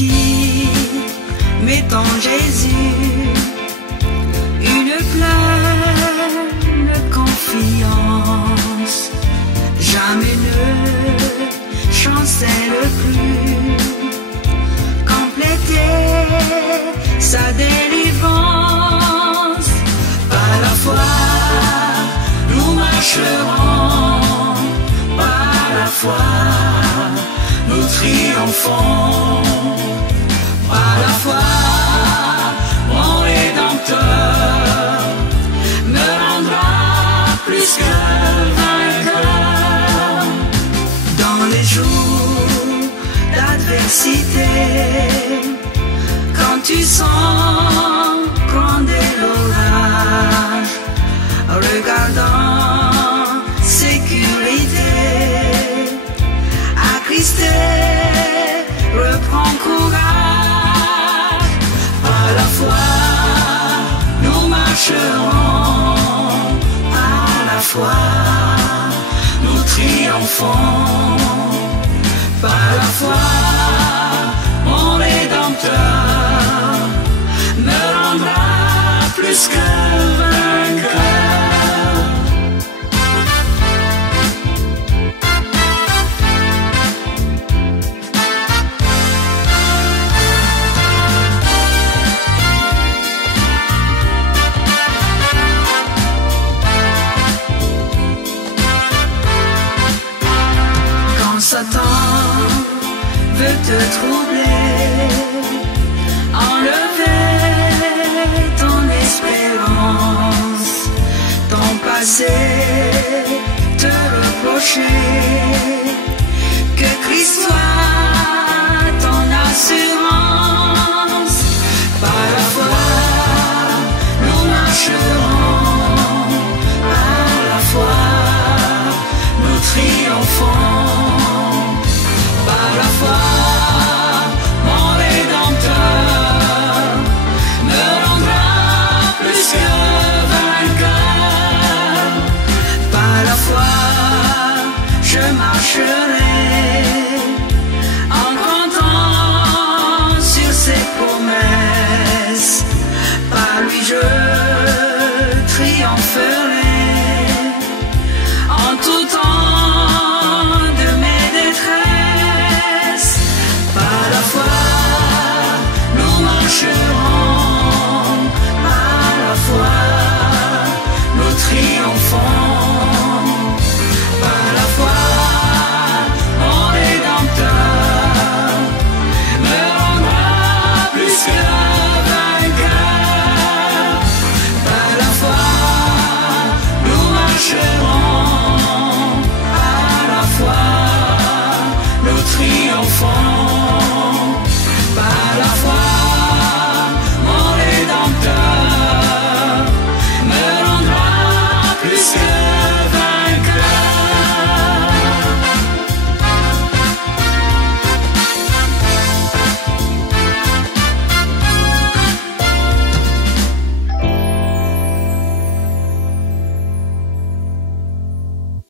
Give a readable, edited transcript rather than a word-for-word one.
qui met en Jésus une pleine confiance. Jamais ne chancelle plus, compléter sa délivrance. Par la foi, nous marcherons, par la foi, nous triomphons. Par la foi, mon Rédempteur me rendra plus que vainqueur. Dans les jours d'adversité, quand tu sens gronder l'orage, regardant sécurité, attristé, reprends courage. Par la foi, nous marcherons, par la foi, nous triomphons. Par la foi, mon Rédempteur me rendra plus que vainqueur. Satan veut te troubler, enlever ton espérance, ton passé te reprocher.